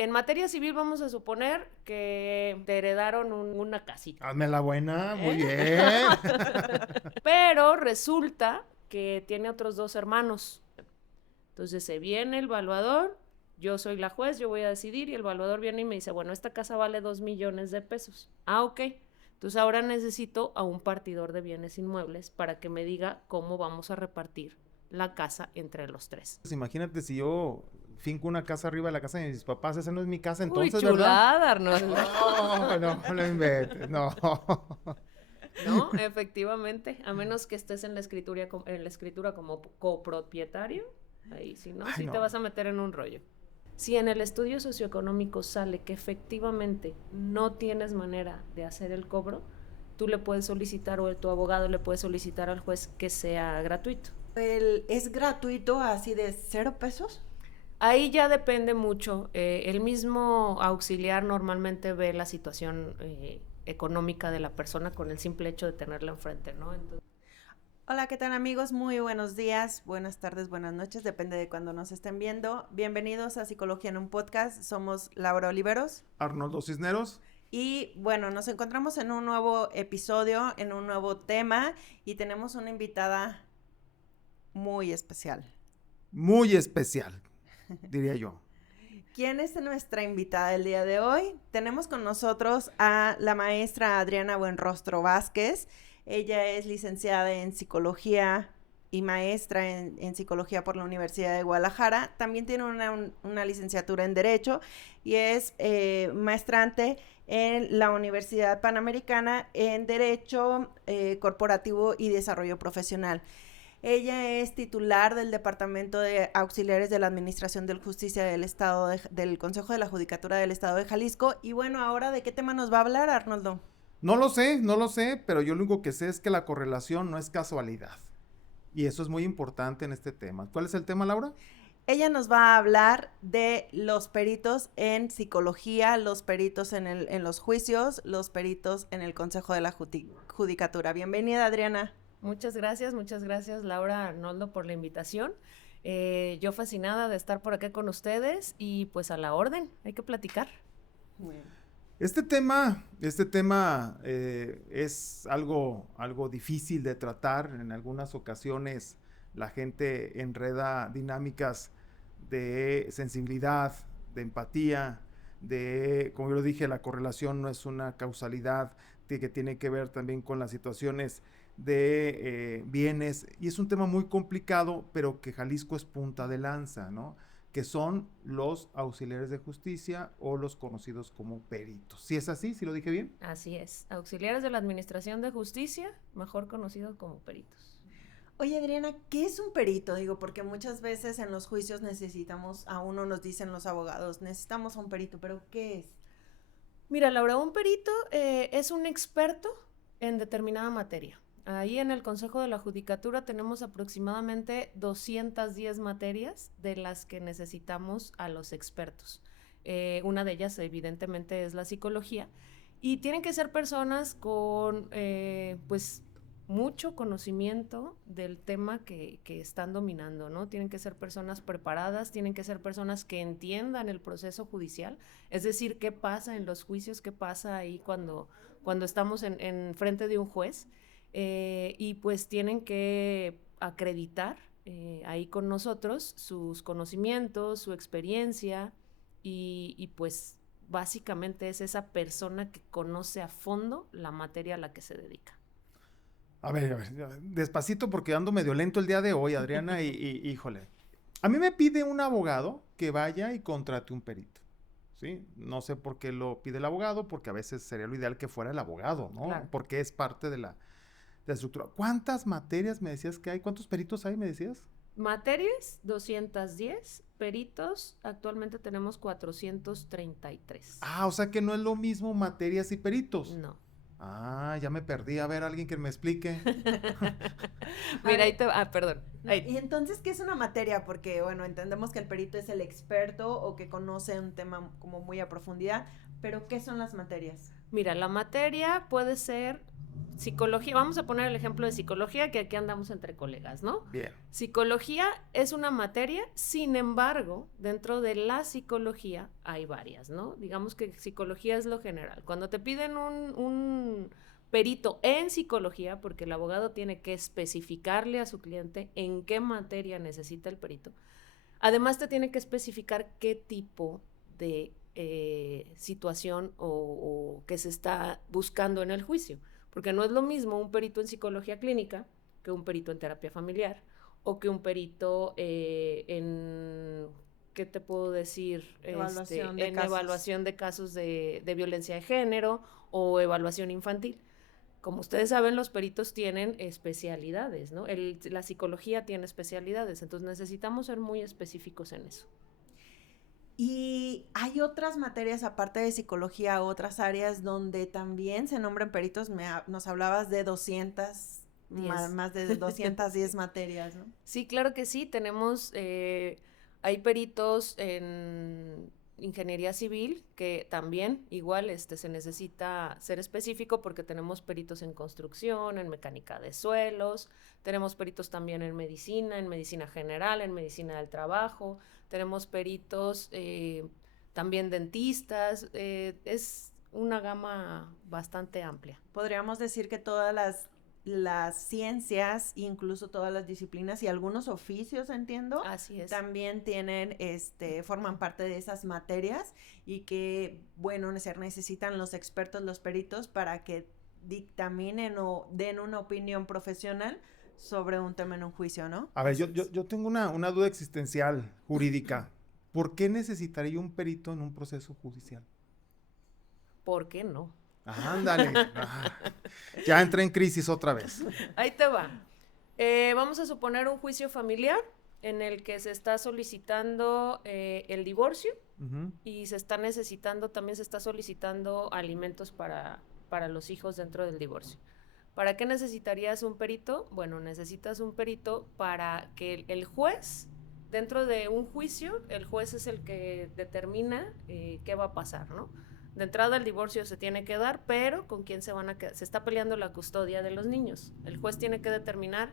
En materia civil vamos a suponer que te heredaron una casita. Hazme la buena, muy bien. Pero resulta que tiene otros 2 hermanos. Entonces se viene el evaluador, yo soy la juez, yo voy a decidir, y el evaluador viene y me dice, bueno, esta casa vale 2 millones de pesos. Ah, ok. Entonces ahora necesito a un partidor de bienes inmuebles para que me diga cómo vamos a repartir la casa entre los 3. Pues imagínate si yo finco una casa arriba de la casa de mis papás, esa no es mi casa entonces, Uy, ¿verdad? chulada, Arnold. No lo inventes, no. No, efectivamente, a menos que estés en la escritura como copropietario, ahí si no, Ay, sí no. te vas a meter en un rollo. Si en el estudio socioeconómico sale que efectivamente no tienes manera de hacer el cobro, tú le puedes solicitar, o tu abogado le puede solicitar al juez que sea gratuito. ¿Es gratuito así de 0 pesos? Ahí ya depende mucho. El mismo auxiliar normalmente ve la situación económica de la persona con el simple hecho de tenerla enfrente, ¿no? Entonces, Hola, ¿qué tal amigos? Muy buenos días, buenas tardes, buenas noches, depende de cuando nos estén viendo. Bienvenidos a Psicología en un Podcast, somos Laura Oliveros. Arnoldo Cisneros. Y bueno, nos encontramos en un nuevo episodio, en un nuevo tema, y tenemos una invitada muy especial. Muy especial, diría yo. ¿Quién es nuestra invitada el día de hoy? Tenemos con nosotros a la maestra Adriana Buenrostro Vázquez. Ella es licenciada en Psicología y maestra en Psicología por la Universidad de Guadalajara. También tiene una licenciatura en Derecho y es maestrante en la Universidad Panamericana en Derecho Corporativo y Desarrollo Profesional. Ella es titular del Departamento de Auxiliares de la Administración de Justicia del Estado del Consejo de la Judicatura del Estado de Jalisco. Y bueno, ahora, ¿de qué tema nos va a hablar, Arnoldo? No lo sé, pero yo lo único que sé es que la correlación no es casualidad. Y eso es muy importante en este tema. ¿Cuál es el tema, Laura? Ella nos va a hablar de los peritos en psicología, los peritos en los juicios, los peritos en el Consejo de la Judicatura. Bienvenida, Adriana. muchas gracias, Laura, Arnoldo, por la invitación. Yo fascinada de estar por acá con ustedes y pues a la orden, hay que platicar. Bueno. Este tema es algo difícil de tratar. En algunas ocasiones la gente enreda dinámicas de sensibilidad, de empatía, como yo lo dije, la correlación no es una causalidad que tiene que ver también con las situaciones de bienes, y es un tema muy complicado, pero que Jalisco es punta de lanza, ¿no? Que son los auxiliares de justicia o los conocidos como peritos. ¿Sí es así? ¿Sí lo dije bien? Así es, auxiliares de la Administración de Justicia, mejor conocidos como peritos. Oye, Adriana, ¿qué es un perito? Digo, porque muchas veces en los juicios a uno nos dicen los abogados, necesitamos a un perito, pero ¿qué es? Mira, Laura, un perito es un experto en determinada materia. Ahí en el Consejo de la Judicatura tenemos aproximadamente 210 materias de las que necesitamos a los expertos. Una de ellas, evidentemente, es la psicología. Y tienen que ser personas con, pues, mucho conocimiento del tema que están dominando, ¿no? Tienen que ser personas preparadas, tienen que ser personas que entiendan el proceso judicial, es decir, qué pasa en los juicios, qué pasa ahí cuando estamos en frente de un juez, y pues tienen que acreditar ahí con nosotros sus conocimientos, su experiencia, y pues básicamente es esa persona que conoce a fondo la materia a la que se dedica. A ver, despacito porque ando medio lento el día de hoy, Adriana, y híjole. A mí me pide un abogado que vaya y contrate un perito, ¿sí? No sé por qué lo pide el abogado, porque a veces sería lo ideal que fuera el abogado, ¿no? Claro. Porque es parte de la estructura. ¿Cuántas materias me decías que hay? ¿Cuántos peritos hay, me decías? Materias, 210. Peritos, actualmente tenemos 433. Ah, o sea que no es lo mismo materias y peritos. No. Ah, ya me perdí. A ver, alguien que me explique. Mira, ahí te va. Ah, perdón. No, Ahí. ¿y entonces qué es una materia? Porque, bueno, entendemos que el perito es el experto o que conoce un tema como muy a profundidad, pero ¿qué son las materias? Mira, la materia puede ser psicología, vamos a poner el ejemplo de psicología, que aquí andamos entre colegas, ¿no? Bien. Psicología es una materia, sin embargo, dentro de la psicología hay varias, ¿no? Digamos que psicología es lo general. Cuando te piden un perito en psicología, porque el abogado tiene que especificarle a su cliente en qué materia necesita el perito, además te tiene que especificar qué tipo de situación o que se está buscando en el juicio, porque no es lo mismo un perito en psicología clínica que un perito en terapia familiar o que un perito en, ¿qué te puedo decir? Evaluación de casos de violencia de género o evaluación infantil. Como ustedes saben, los peritos tienen especialidades, ¿no? La psicología tiene especialidades, entonces necesitamos ser muy específicos en eso. Y hay otras materias aparte de psicología, otras áreas donde también se nombran peritos. Nos hablabas de 200, más de 210 materias, ¿no? Sí, claro que sí. Tenemos, hay peritos en ingeniería civil que también igual se necesita ser específico porque tenemos peritos en construcción, en mecánica de suelos, tenemos peritos también en medicina general, en medicina del trabajo. Tenemos peritos, también dentistas, es una gama bastante amplia. Podríamos decir que todas las ciencias, incluso todas las disciplinas y algunos oficios, entiendo. Así es. También tienen, forman parte de esas materias y que, bueno, se necesitan los expertos, los peritos para que dictaminen o den una opinión profesional sobre un tema en un juicio, ¿no? A ver, yo tengo una duda existencial jurídica. ¿Por qué necesitaría un perito en un proceso judicial? ¿Por qué no? Ándale. Ya entré en crisis otra vez. Ahí te va. Vamos a suponer un juicio familiar en el que se está solicitando el divorcio y también se está solicitando alimentos para los hijos dentro del divorcio. ¿Para qué necesitarías un perito? Bueno, necesitas un perito para que el juez, dentro de un juicio, el juez es el que determina qué va a pasar, ¿no? De entrada el divorcio se tiene que dar, pero ¿con quién se van a quedar? Se está peleando la custodia de los niños. El juez tiene que determinar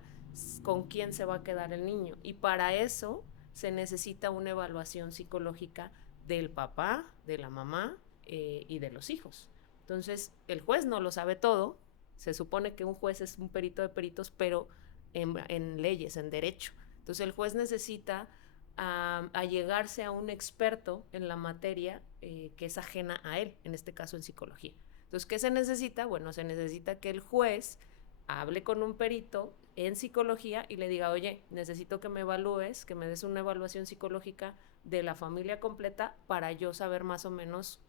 con quién se va a quedar el niño. Y para eso se necesita una evaluación psicológica del papá, de la mamá y de los hijos. Entonces, el juez no lo sabe todo. Se supone que un juez es un perito de peritos, pero en leyes, en derecho. Entonces el juez necesita allegarse a un experto en la materia que es ajena a él, en este caso en psicología. Entonces, ¿qué se necesita? Bueno, se necesita que el juez hable con un perito en psicología y le diga, oye, necesito que me evalúes, que me des una evaluación psicológica de la familia completa para yo saber más o menos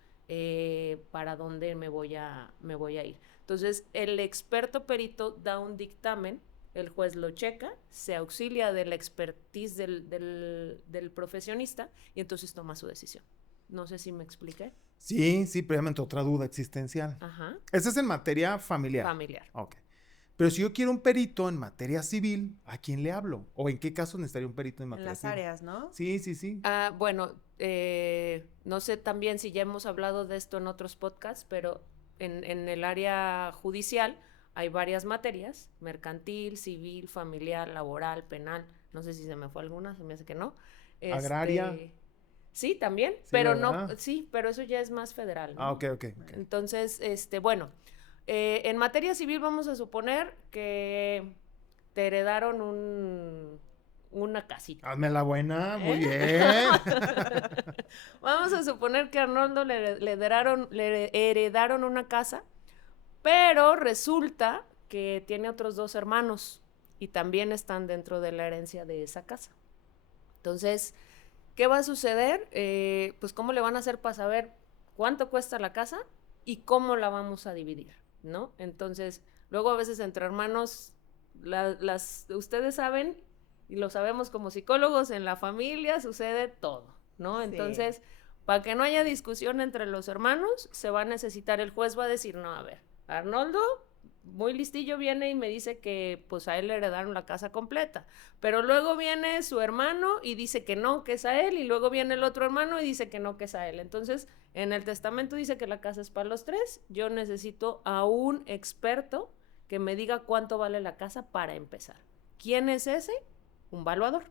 para dónde me voy a ir. Entonces, el experto perito da un dictamen, el juez lo checa, se auxilia de la expertise del profesionista y entonces toma su decisión. No sé si me expliqué. Sí, previamente otra duda existencial. Ajá. Esa es en materia familiar. Familiar. Ok. Pero si yo quiero un perito en materia civil, ¿a quién le hablo? ¿O en qué caso necesitaría un perito en materia civil? En las áreas, ¿no? Sí. Bueno, no sé también si ya hemos hablado de esto en otros podcasts, pero en el área judicial hay varias materias: mercantil, civil, familiar, laboral, penal. No sé si se me fue alguna, se me hace que no. Agraria. Sí, también, sí, pero ¿verdad? no, sí, pero eso ya es más federal, ¿no? Ah, ok. Entonces, bueno, en materia civil vamos a suponer que te heredaron una casita. Hazme la buena, muy bien. Vamos a suponer que a Arnoldo le heredaron una casa, pero resulta que tiene otros 2 hermanos y también están dentro de la herencia de esa casa. Entonces, ¿qué va a suceder? Pues cómo le van a hacer para saber cuánto cuesta la casa y cómo la vamos a dividir, ¿no? Entonces, luego a veces entre hermanos, ustedes saben, y lo sabemos como psicólogos, en la familia sucede todo, ¿no? Sí. Entonces, para que no haya discusión entre los hermanos, se va a necesitar, el juez va a decir, no, a ver, Arnoldo, muy listillo, viene y me dice que pues a él le heredaron la casa completa, pero luego viene su hermano y dice que no, que es a él, y luego viene el otro hermano y dice que no, que es a él. Entonces, en el testamento dice que la casa es para los 3, yo necesito a un experto que me diga cuánto vale la casa para empezar. ¿Quién es ese? Un valuador.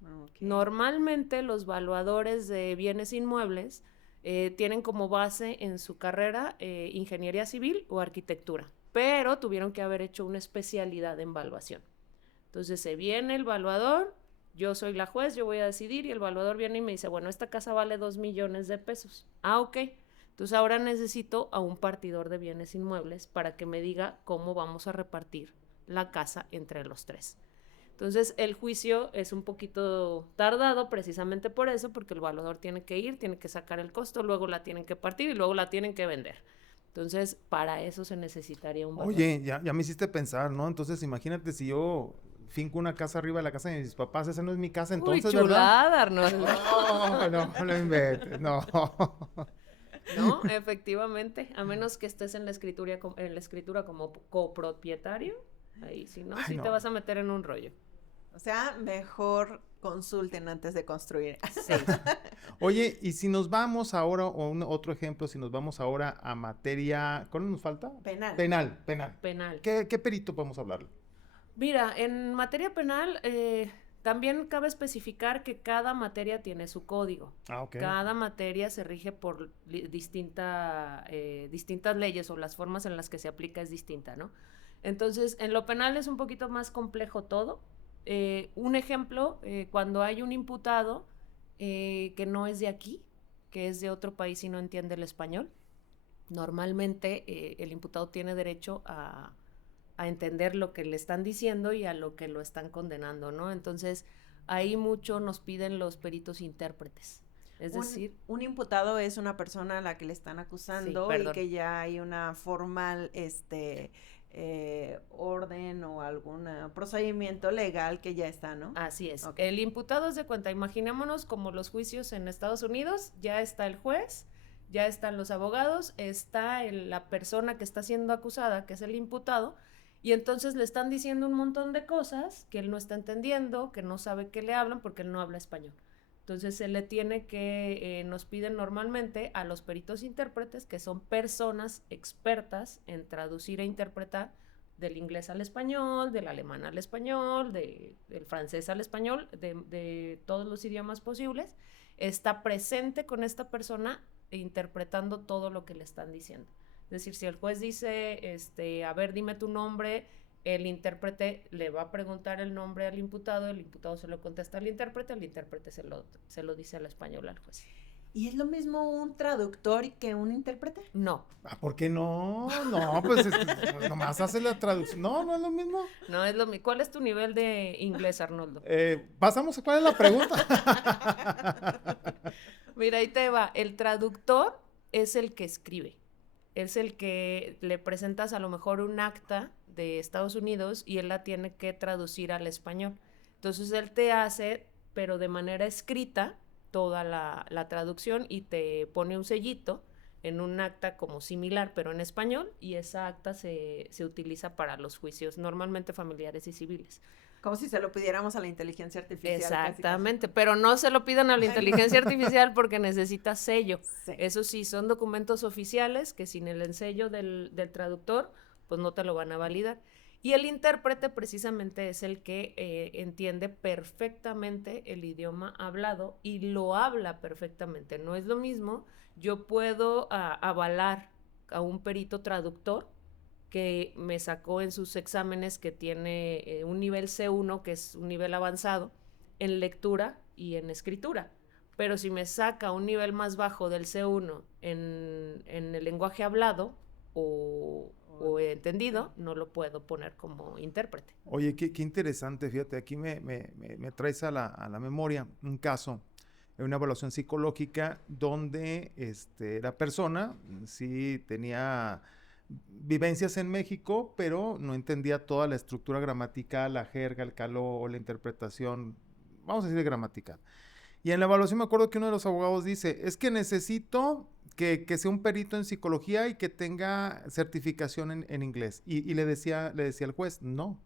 Okay. Normalmente los valuadores de bienes inmuebles tienen como base en su carrera ingeniería civil o arquitectura, pero tuvieron que haber hecho una especialidad en valuación. Entonces se viene el valuador, yo soy la juez, yo voy a decidir, y el valuador viene y me dice, bueno, esta casa vale 2 millones de pesos. Ah, ok. Entonces ahora necesito a un partidor de bienes inmuebles para que me diga cómo vamos a repartir la casa entre los tres. Entonces el juicio es un poquito tardado precisamente por eso, porque el valuador tiene que ir, tiene que sacar el costo, luego la tienen que partir y luego la tienen que vender. Entonces para eso se necesitaría un valuador. Oye, ya me hiciste pensar, ¿no? Entonces imagínate si yo finco una casa arriba de la casa de mis papás, esa no es mi casa entonces, uy, chulada, ¿verdad? No lo inventes, no. No, efectivamente, a menos que estés en la escritura como copropietario, ahí sí, ¿no? Sí te vas a meter en un rollo. O sea, mejor consulten antes de construir. Sí. Oye, y si nos vamos ahora, otro ejemplo, si nos vamos ahora a materia, ¿cuál nos falta? Penal. Penal. ¿Qué perito podemos hablarle? Mira, en materia penal también cabe especificar que cada materia tiene su código. Ah, ok. Cada materia se rige por distintas leyes, o las formas en las que se aplica es distinta, ¿no? Entonces, en lo penal es un poquito más complejo todo. Un ejemplo, cuando hay un imputado que no es de aquí, que es de otro país y no entiende el español, normalmente el imputado tiene derecho a entender lo que le están diciendo y a lo que lo están condenando, ¿no? Entonces, ahí mucho nos piden los peritos intérpretes. Es decir, un imputado es una persona a la que le están acusando, sí, y que ya hay una formal orden o algún procedimiento legal que ya está, ¿no? Así es. Okay. El imputado es de cuenta, imaginémonos como los juicios en Estados Unidos, ya está el juez, ya están los abogados, está la persona que está siendo acusada, que es el imputado, y entonces le están diciendo un montón de cosas que él no está entendiendo, que no sabe qué le hablan porque él no habla español. Entonces se le tiene que, nos piden normalmente a los peritos intérpretes, que son personas expertas en traducir e interpretar del inglés al español, del alemán al español, del francés al español, de todos los idiomas posibles, está presente con esta persona interpretando todo lo que le están diciendo. Es decir, si el juez dice, a ver, dime tu nombre, el intérprete le va a preguntar el nombre al imputado, el imputado se lo contesta al intérprete, el intérprete se lo dice al español al juez. ¿Y es lo mismo un traductor que un intérprete? No. ¿Por qué no? No, pues nomás hace la traducción. No es lo mismo. No es lo mismo. ¿Cuál es tu nivel de inglés, Arnoldo? Pasamos a cuál es la pregunta. Mira, ahí te va. El traductor es el que escribe. Es el que le presentas a lo mejor un acta de Estados Unidos y él la tiene que traducir al español. Entonces él te hace, pero de manera escrita, toda la traducción y te pone un sellito en un acta como similar, pero en español, y esa acta se utiliza para los juicios, normalmente familiares y civiles. Como si se lo pidiéramos a la inteligencia artificial. Exactamente, casi. Pero no se lo pidan a la inteligencia artificial porque necesita sello. Sí. Eso sí, son documentos oficiales que sin el sello del traductor, pues no te lo van a validar. Y el intérprete precisamente es el que entiende perfectamente el idioma hablado y lo habla perfectamente. No es lo mismo, yo puedo avalar a un perito traductor que me sacó en sus exámenes que tiene un nivel C1, que es un nivel avanzado, en lectura y en escritura. Pero si me saca un nivel más bajo del C1 en el lenguaje hablado o entendido, no lo puedo poner como intérprete. Oye, qué interesante, fíjate, aquí me traes a la memoria un caso, una evaluación psicológica donde la persona sí tenía vivencias en México, pero no entendía toda la estructura gramatical, la jerga, el calor, la interpretación, vamos a decir gramatical. Y en la evaluación me acuerdo que uno de los abogados dice, es que necesito que sea un perito en psicología y que tenga certificación en inglés. Y le decía al juez, no.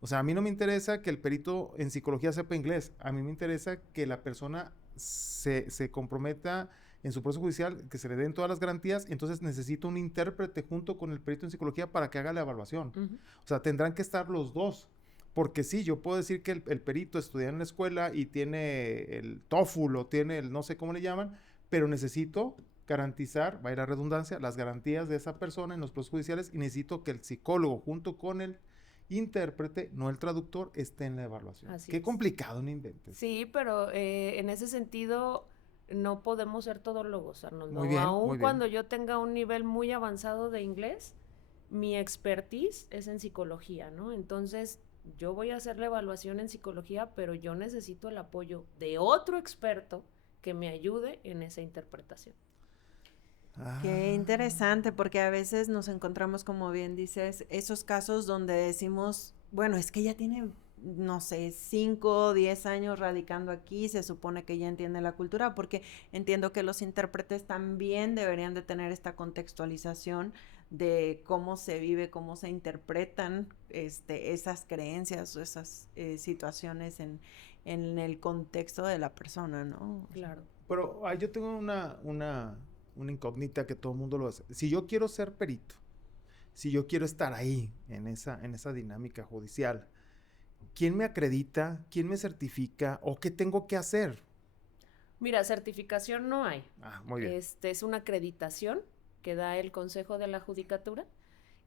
O sea, a mí no me interesa que el perito en psicología sepa inglés. A mí me interesa que la persona se comprometa en su proceso judicial, que se le den todas las garantías, entonces necesita un intérprete junto con el perito en psicología para que haga la evaluación. O sea, tendrán que estar los dos. Porque sí, yo puedo decir que el perito estudia en la escuela y tiene el TOEFL o tiene el no sé cómo le llaman, pero necesito garantizar, va a ir a redundancia, las garantías de esa persona en los procesos judiciales y necesito que el psicólogo junto con el intérprete, no el traductor, esté en la evaluación. Así Qué es. complicado, no inventes. Sí, pero en ese sentido no podemos ser todólogos, Arnoldo. Muy bien, Aun muy bien. cuando yo tenga un nivel muy avanzado de inglés, mi expertise es en psicología, ¿no? Entonces, yo voy a hacer la evaluación en psicología, pero yo necesito el apoyo de otro experto que me ayude en esa interpretación. Qué interesante, porque a veces nos encontramos, como bien dices, esos casos donde decimos, bueno, es que ya tiene, no sé, 5 o 10 años radicando aquí, se supone que ya entiende la cultura, porque entiendo que los intérpretes también deberían de tener esta contextualización de cómo se vive, cómo se interpretan esas creencias o esas situaciones en el contexto de la persona, ¿no? Claro. Pero yo tengo una incógnita que todo el mundo lo hace. Si yo quiero ser perito, si yo quiero estar ahí, en esa dinámica judicial, ¿quién me acredita? ¿Quién me certifica? ¿O qué tengo que hacer? Mira, certificación no hay. Muy bien. Es una acreditación que da el Consejo de la Judicatura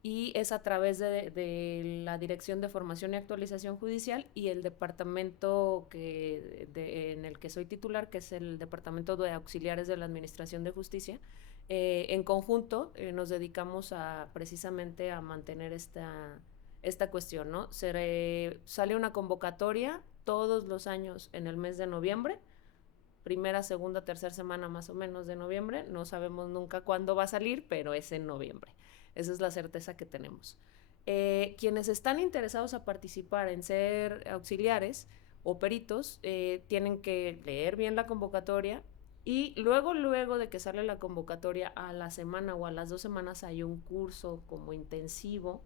y es a través de la Dirección de Formación y Actualización Judicial y el departamento en el que soy titular, que es el Departamento de Auxiliares de la Administración de Justicia. En conjunto nos dedicamos precisamente a mantener esta cuestión, ¿no? Sale una convocatoria todos los años en el mes de noviembre, primera, segunda, tercera semana más o menos de noviembre, no sabemos nunca cuándo va a salir, pero es en noviembre. Esa es la certeza que tenemos. Quienes están interesados a participar en ser auxiliares o peritos tienen que leer bien la convocatoria y luego de que sale la convocatoria a la semana o a las 2 semanas hay un curso como intensivo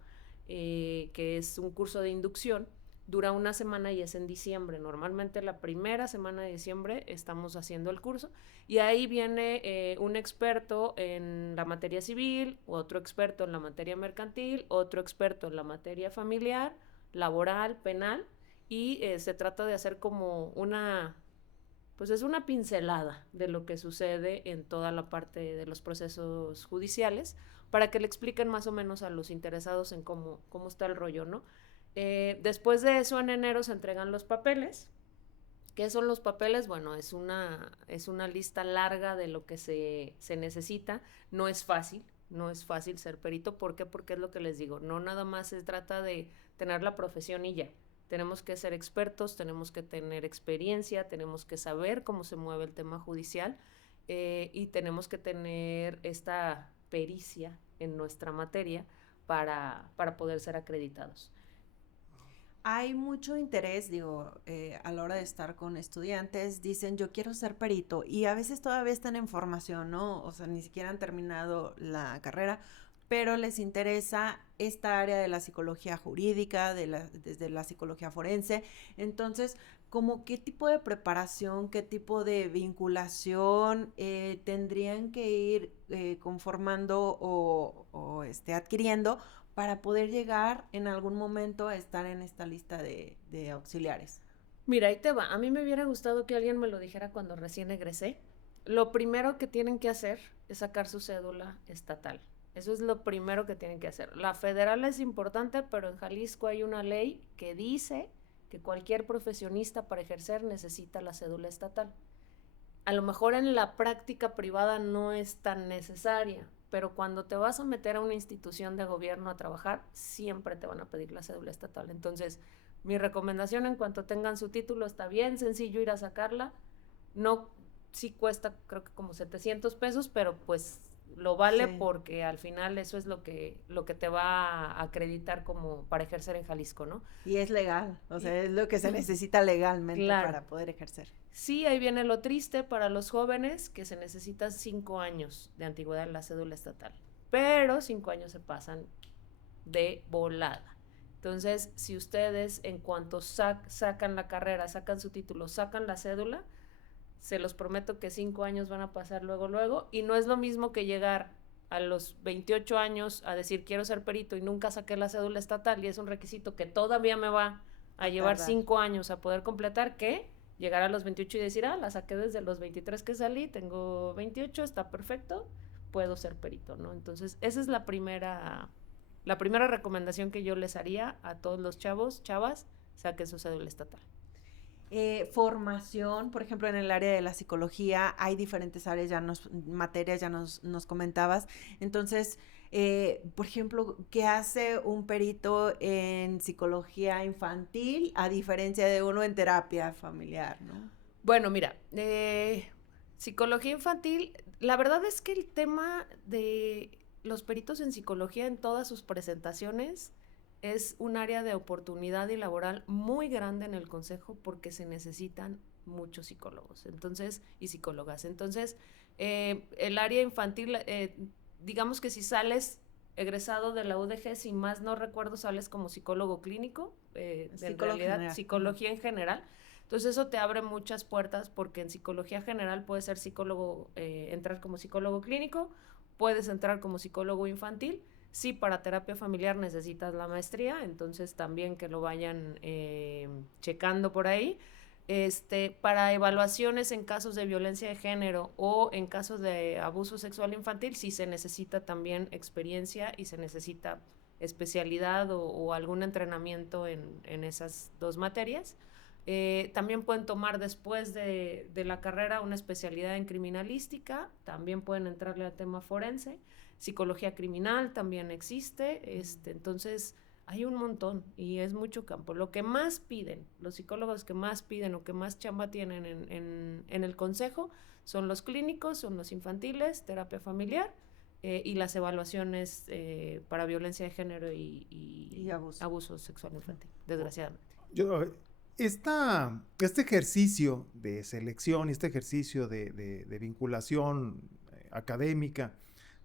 que es un curso de inducción. Dura una semana y es en diciembre. Normalmente la primera semana de diciembre estamos haciendo el curso y ahí viene un experto en la materia civil, otro experto en la materia mercantil, otro experto en la materia familiar, laboral, penal y se trata de hacer como pues es una pincelada de lo que sucede en toda la parte de los procesos judiciales para que le expliquen más o menos a los interesados en cómo está el rollo, ¿no? Después de eso, en enero se entregan los papeles. ¿Qué son los papeles? Bueno, es una lista larga de lo que se necesita. No es fácil ser perito. ¿Por qué? Porque es lo que les digo. No nada más se trata de tener la profesión y ya. Tenemos que ser expertos, tenemos que tener experiencia, tenemos que saber cómo se mueve el tema judicial y tenemos que tener esta pericia en nuestra materia para poder ser acreditados. Hay mucho interés, a la hora de estar con estudiantes, dicen yo quiero ser perito y a veces todavía están en formación, ¿no? O sea, ni siquiera han terminado la carrera, pero les interesa esta área de la psicología jurídica, desde la psicología forense. Entonces, ¿cómo qué tipo de preparación, qué tipo de vinculación tendrían que ir conformando o adquiriendo para poder llegar en algún momento a estar en esta lista de auxiliares? Mira, ahí te va. A mí me hubiera gustado que alguien me lo dijera cuando recién egresé. Lo primero que tienen que hacer es sacar su cédula estatal. Eso es lo primero que tienen que hacer. La federal es importante, pero en Jalisco hay una ley que dice que cualquier profesionista para ejercer necesita la cédula estatal. A lo mejor en la práctica privada no es tan necesaria, pero cuando te vas a meter a una institución de gobierno a trabajar, siempre te van a pedir la cédula estatal. Entonces, mi recomendación en cuanto tengan su título, está bien sencillo ir a sacarla. No, sí cuesta creo que como 700 pesos, pero pues lo vale sí, porque al final eso es lo que te va a acreditar como para ejercer en Jalisco, ¿no? Y es legal, o sea, es lo que se necesita legalmente claro, para poder ejercer. Sí, ahí viene lo triste para los jóvenes, que se necesitan 5 años de antigüedad en la cédula estatal, pero 5 años se pasan de volada. Entonces, si ustedes en cuanto sacan la carrera, sacan su título, sacan la cédula, se los prometo que 5 años van a pasar luego, y no es lo mismo que llegar a los 28 años a decir quiero ser perito y nunca saqué la cédula estatal y es un requisito que todavía me va a llevar 5 años a poder completar, que llegar a los 28 y decir, la saqué desde los 23 que salí, tengo 28, está perfecto, puedo ser perito, ¿no? Entonces, esa es la primera recomendación que yo les haría a todos los chavas, saquen su cédula estatal. Formación, por ejemplo, en el área de la psicología hay diferentes áreas, materias, ya nos comentabas. Entonces, por ejemplo, ¿qué hace un perito en psicología infantil a diferencia de uno en terapia familiar, no? Bueno, mira, psicología infantil, la verdad es que el tema de los peritos en psicología en todas sus presentaciones es un área de oportunidad y laboral muy grande en el consejo porque se necesitan muchos psicólogos y psicólogas. Entonces, el área infantil, digamos que si sales egresado de la UDG, si más no recuerdo, sales como psicólogo clínico, en realidad general. Psicología en general. Entonces eso te abre muchas puertas porque en psicología general puedes ser psicólogo, entrar como psicólogo clínico, puedes entrar como psicólogo infantil. Sí, para terapia familiar necesitas la maestría, entonces también que lo vayan checando por ahí. Para evaluaciones en casos de violencia de género o en casos de abuso sexual infantil, sí se necesita también experiencia y se necesita especialidad o algún entrenamiento en esas dos materias. También pueden tomar después de la carrera una especialidad en criminalística, también pueden entrarle al tema forense. Psicología criminal también existe, entonces hay un montón y es mucho campo. Lo que más piden, los psicólogos que más piden o que más chamba tienen en el consejo son los clínicos, son los infantiles, terapia familiar y las evaluaciones para violencia de género y abuso sexual infantil, desgraciadamente. Este ejercicio de selección, este ejercicio de vinculación académica,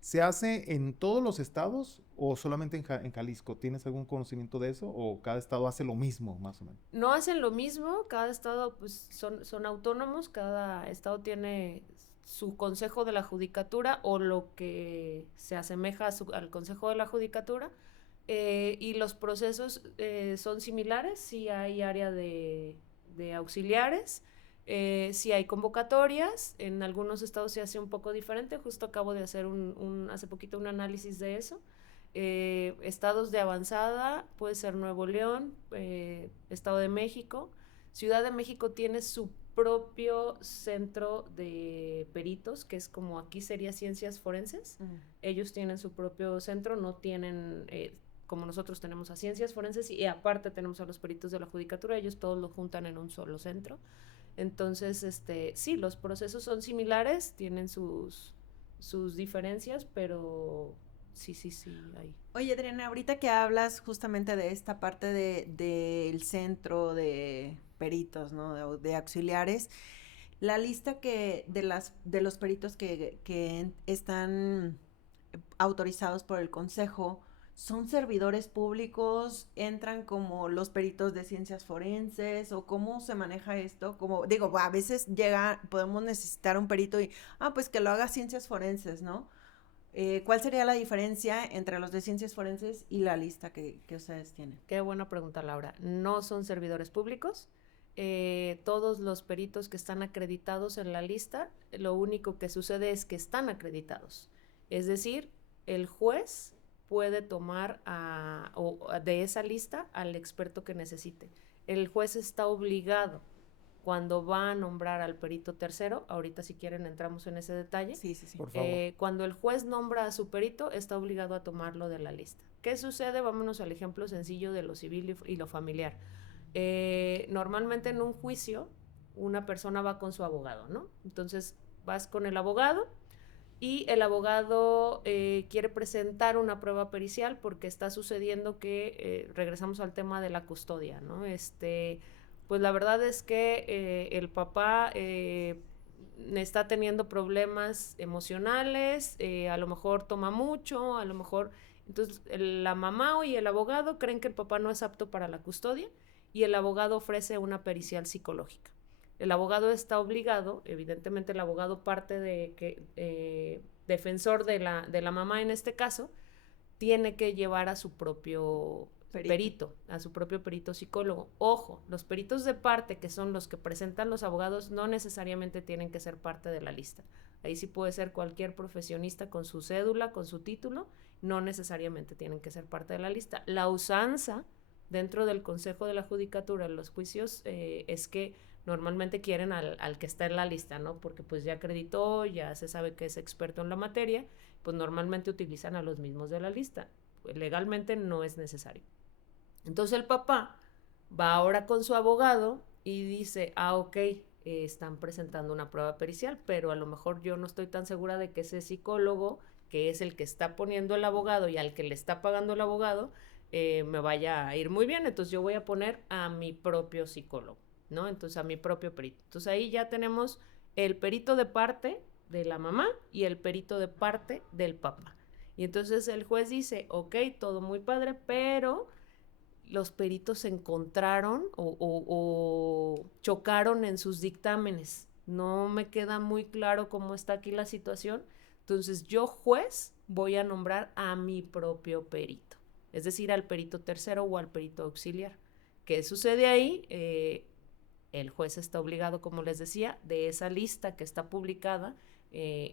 ¿se hace en todos los estados o solamente en Jalisco? ¿Tienes algún conocimiento de eso o cada estado hace lo mismo, más o menos? No hacen lo mismo, cada estado pues son autónomos, cada estado tiene su consejo de la judicatura o lo que se asemeja al consejo de la judicatura, y los procesos son similares. Sí hay área de auxiliares, sí hay convocatorias, en algunos estados se hace un poco diferente, justo acabo de hacer hace poquito un análisis de eso. Estados de avanzada, puede ser Nuevo León, Estado de México. Ciudad de México tiene su propio centro de peritos, que es como aquí sería ciencias forenses. Ellos tienen su propio centro, no tienen... como nosotros tenemos a ciencias forenses y aparte tenemos a los peritos de la judicatura, ellos todos lo juntan en un solo centro. Entonces, sí, los procesos son similares, tienen sus diferencias, pero sí, hay. Oye, Adriana, ahorita que hablas justamente de esta parte del centro de peritos, ¿no? De auxiliares, la lista de los peritos que están autorizados por el consejo, ¿son servidores públicos? ¿Entran como los peritos de ciencias forenses? ¿O cómo se maneja esto? Como digo, a veces podemos necesitar un perito y, pues que lo haga ciencias forenses, ¿no? ¿Cuál sería la diferencia entre los de ciencias forenses y la lista que ustedes tienen? Qué buena pregunta, Laura. No son servidores públicos. Todos los peritos que están acreditados en la lista, lo único que sucede es que están acreditados. Es decir, el juez puede tomar de esa lista al experto que necesite. El juez está obligado, cuando va a nombrar al perito tercero, ahorita si quieren entramos en ese detalle. Sí. Por favor. Cuando el juez nombra a su perito, está obligado a tomarlo de la lista. ¿Qué sucede? Vámonos al ejemplo sencillo de lo civil y lo familiar. Normalmente en un juicio, una persona va con su abogado, ¿no? Entonces vas con el abogado, y el abogado quiere presentar una prueba pericial porque está sucediendo que, regresamos al tema de la custodia, ¿no? Pues la verdad es que el papá está teniendo problemas emocionales, a lo mejor toma mucho, a lo mejor... Entonces la mamá y el abogado creen que el papá no es apto para la custodia y el abogado ofrece una pericial psicológica. el abogado está obligado, evidentemente el abogado parte de que, defensor de la mamá en este caso, tiene que llevar a su propio perito, a su propio perito psicólogo. Ojo, los peritos de parte, que son los que presentan los abogados, no necesariamente tienen que ser parte de la lista. Ahí sí puede ser cualquier profesionista con su cédula, con su título, no necesariamente tienen que ser parte de la lista. La usanza dentro del Consejo de la Judicatura en los juicios es que normalmente quieren al que está en la lista, ¿no? Porque pues ya acreditó, ya se sabe que es experto en la materia, pues normalmente utilizan a los mismos de la lista. Legalmente no es necesario. Entonces el papá va ahora con su abogado y dice, ok, están presentando una prueba pericial, pero a lo mejor yo no estoy tan segura de que ese psicólogo, que es el que está poniendo el abogado y al que le está pagando el abogado, me vaya a ir muy bien. Entonces yo voy a poner a mi propio psicólogo, ¿no? Entonces a mi propio perito. Entonces ahí ya tenemos el perito de parte de la mamá y el perito de parte del papá. Y entonces el juez dice, ok, todo muy padre, pero los peritos se encontraron o chocaron en sus dictámenes. No me queda muy claro cómo está aquí la situación. Entonces yo, juez, voy a nombrar a mi propio perito, es decir, al perito tercero o al perito auxiliar. ¿Qué sucede ahí? El juez está obligado, como les decía, de esa lista que está publicada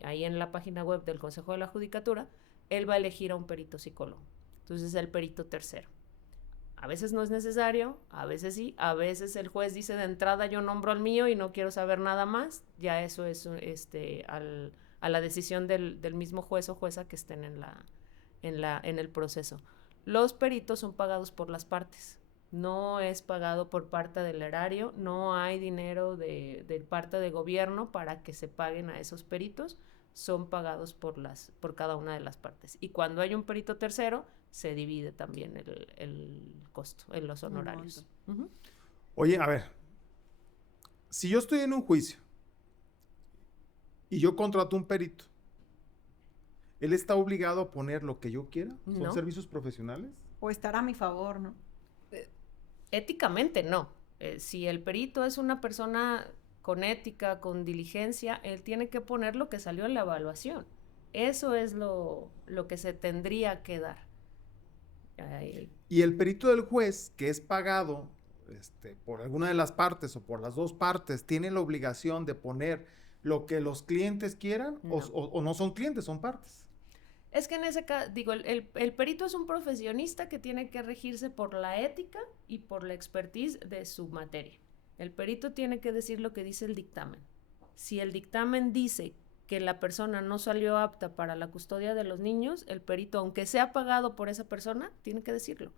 ahí en la página web del Consejo de la Judicatura, él va a elegir a un perito psicólogo. Entonces, el perito tercero. A veces no es necesario, a veces sí, a veces el juez dice de entrada yo nombro al mío y no quiero saber nada más, ya eso es a la decisión del mismo juez o jueza que estén en el proceso. Los peritos son pagados por las partes, no es pagado por parte del erario, no hay dinero de parte de gobierno para que se paguen a esos peritos, son pagados por cada una de las partes. Y cuando hay un perito tercero, se divide también el costo en los honorarios. Uh-huh. Oye, a ver, si yo estoy en un juicio y yo contrato un perito, ¿él está obligado a poner lo que yo quiera? ¿Son No. servicios profesionales? O estar a mi favor, ¿no? Éticamente no. Si el perito es una persona con ética, con diligencia, él tiene que poner lo que salió en la evaluación. Eso es lo que se tendría que dar. Y el perito del juez, que es pagado por alguna de las partes o por las dos partes, ¿tiene la obligación de poner lo que los clientes quieran? No. O no son clientes, son partes? Es que en ese caso, digo, el perito es un profesionista que tiene que regirse por la ética y por la expertise de su materia. El perito tiene que decir lo que dice el dictamen. Si el dictamen dice que la persona no salió apta para la custodia de los niños, el perito, aunque sea pagado por esa persona, tiene que decirlo.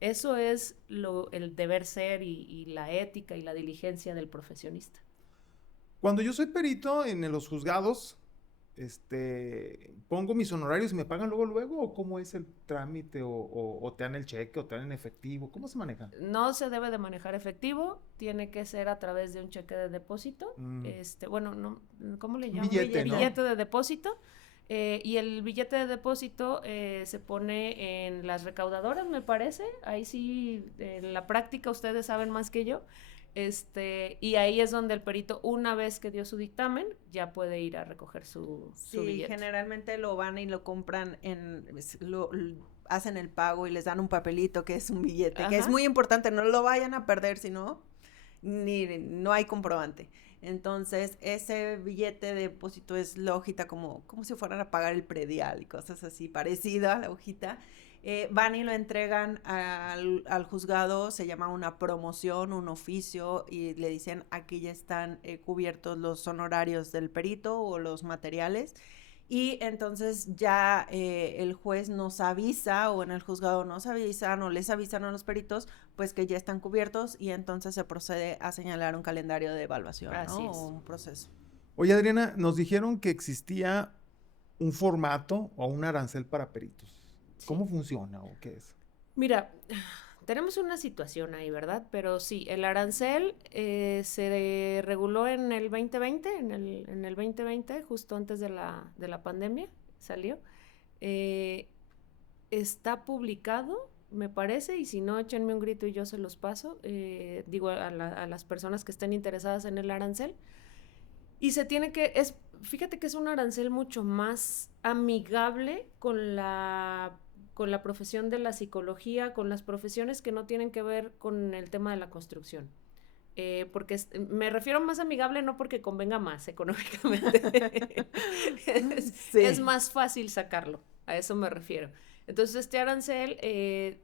Eso es el deber ser y la ética y la diligencia del profesionista. Cuando yo soy perito en los juzgados, pongo mis honorarios y me pagan luego, ¿o cómo es el trámite? ¿O te dan el cheque o te dan en efectivo? ¿Cómo se maneja? No se debe de manejar efectivo, tiene que ser a través de un cheque de depósito. Bueno, no, ¿cómo le llaman? Billete de depósito. Y el billete de depósito se pone en las recaudadoras, me parece. Ahí sí, en la práctica ustedes saben más que yo. Y ahí es donde el perito, una vez que dio su dictamen, ya puede ir a recoger su billete. Sí, generalmente lo van y lo compran hacen el pago y les dan un papelito que es un billete, que es muy importante, no lo vayan a perder, si no, no hay comprobante. Entonces, ese billete de depósito es la hojita como si fueran a pagar el predial y cosas así, parecida a la hojita. Van y lo entregan al juzgado, se llama una promoción, un oficio, y le dicen aquí ya están cubiertos los honorarios del perito o los materiales, y entonces ya el juez nos avisa, o en el juzgado nos avisan o les avisan a los peritos, pues que ya están cubiertos, y entonces se procede a señalar un calendario de evaluación, ¿no? O un proceso. Oye, Adriana, nos dijeron que existía un formato o un arancel para peritos. ¿Cómo funciona o qué es? Mira, tenemos una situación ahí, ¿verdad? Pero sí, el arancel se reguló en el 2020, en el 2020, justo antes de la pandemia, salió. Está publicado, me parece, y si no, échenme un grito y yo se los paso, digo a las personas que estén interesadas en el arancel. Y fíjate que es un arancel mucho más amigable con la profesión de la psicología, con las profesiones que no tienen que ver con el tema de la construcción. Porque me refiero más amigable no porque convenga más económicamente. Es más fácil sacarlo, a eso me refiero. Entonces este arancel